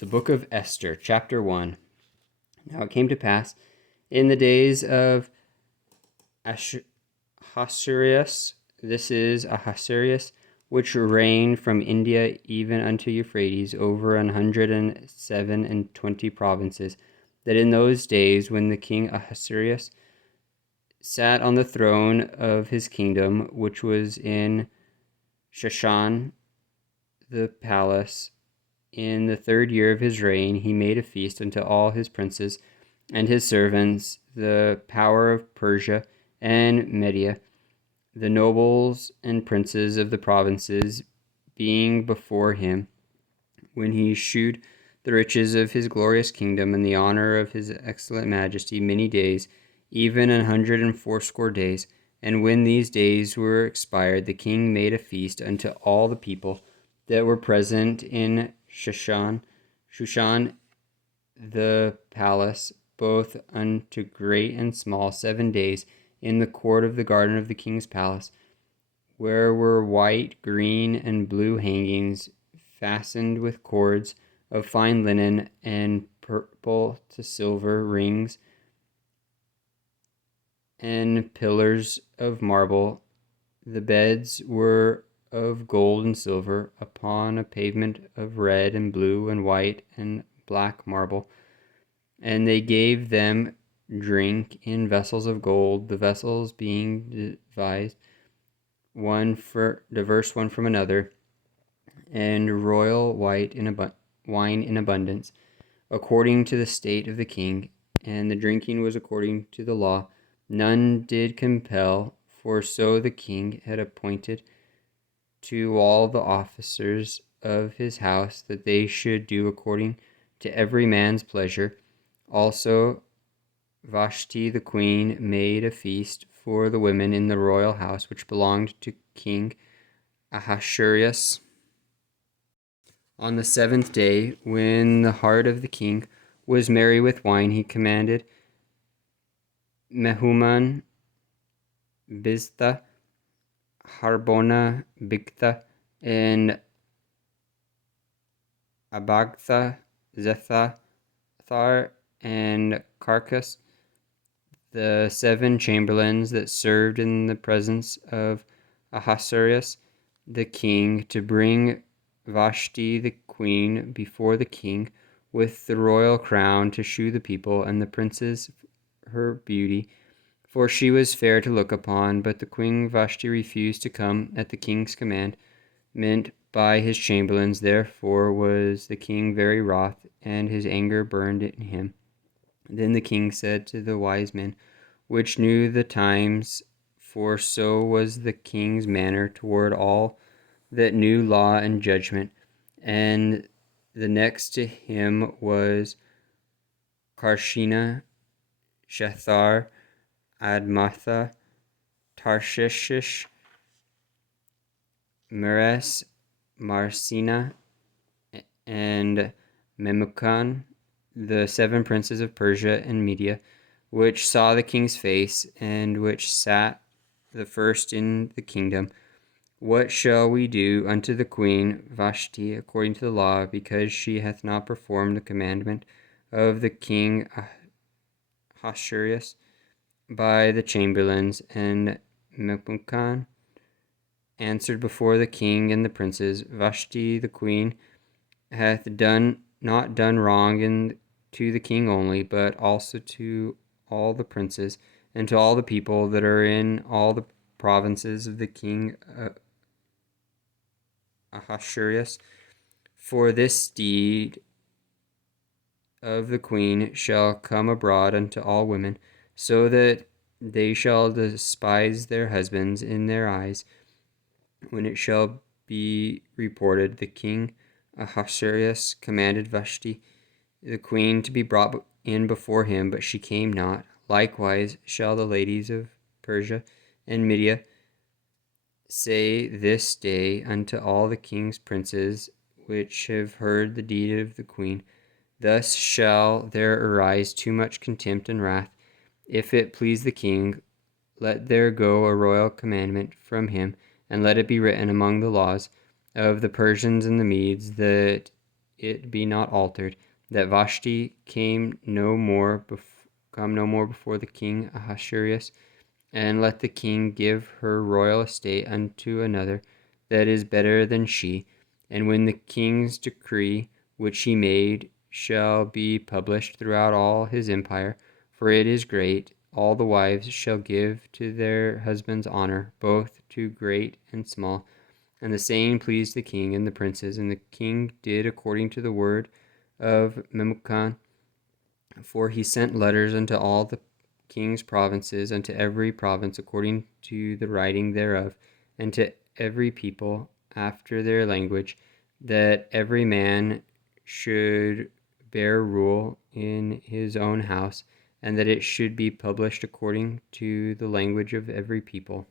The book of Esther, chapter 1. Now it came to pass in the days of Ahasuerus, this is Ahasuerus, which reigned from India even unto Euphrates, over 127 provinces, that in those days when the king Ahasuerus sat on the throne of his kingdom, which was in Shushan, the palace, in the 3rd year of his reign, he made a feast unto all his princes and his servants, the power of Persia and Media, the nobles and princes of the provinces, being before him, when he shewed the riches of his glorious kingdom and the honor of his excellent majesty many days, even 180 days. And when these days were expired, the king made a feast unto all the people that were present in Shushan, the palace, both unto great and small, 7 days, in the court of the garden of the king's palace, where were white, green, and blue hangings, fastened with cords of fine linen, and purple to silver rings, and pillars of marble. The beds were of gold and silver, upon a pavement of red and blue and white and black marble. And they gave them drink in vessels of gold, the vessels being devised diverse one from another, and royal wine in abundance, according to the state of the king. And the drinking was according to the law. None did compel, for so the king had appointed to all the officers of his house, that they should do according to every man's pleasure. Also Vashti the queen made a feast for the women in the royal house, which belonged to King Ahasuerus. On the 7th day, when the heart of the king was merry with wine, he commanded Mehuman, Biztha, Harbona, Bigtha, and Abagtha, Zethar, and Carcass, the 7 chamberlains that served in the presence of Ahasuerus the king, to bring Vashti the queen before the king with the royal crown, to shew the people and the princes her beauty, for she was fair to look upon. But the queen Vashti refused to come at the king's command, meant by his chamberlains. Therefore was the king very wroth, and his anger burned in him. Then the king said to the wise men, which knew the times, for so was the king's manner toward all that knew law and judgment, and the next to him was Karshina, Shethar, Admatha, Tarshish, Meres, Marsina, and Memucan, the 7 princes of Persia and Media, which saw the king's face, and which sat the first in the kingdom. What shall we do unto the queen Vashti according to the law, because she hath not performed the commandment of the king Ahasuerus by the chamberlains? And Memucan answered before the king and the princes, Vashti the queen hath not done wrong to the king only, but also to all the princes, and to all the people that are in all the provinces of the king Ahasuerus. For this deed of the queen shall come abroad unto all women, so that they shall despise their husbands in their eyes, when it shall be reported, the king Ahasuerus commanded Vashti the queen to be brought in before him, but she came not. Likewise shall the ladies of Persia and Media say this day unto all the king's princes, which have heard the deed of the queen. Thus shall there arise too much contempt and wrath. If it please the king, let there go a royal commandment from him, and let it be written among the laws of the Persians and the Medes, that it be not altered, that Vashti come no more before the king Ahasuerus, and let the king give her royal estate unto another that is better than she. And when the king's decree which he made shall be published throughout all his empire, for it is great, all the wives shall give to their husbands honor, both to great and small. And the saying pleased the king and the princes, and the king did according to the word of Memucan, for he sent letters unto all the king's provinces, unto every province according to the writing thereof, and to every people after their language, that every man should bear rule in his own house, and that it should be published according to the language of every people.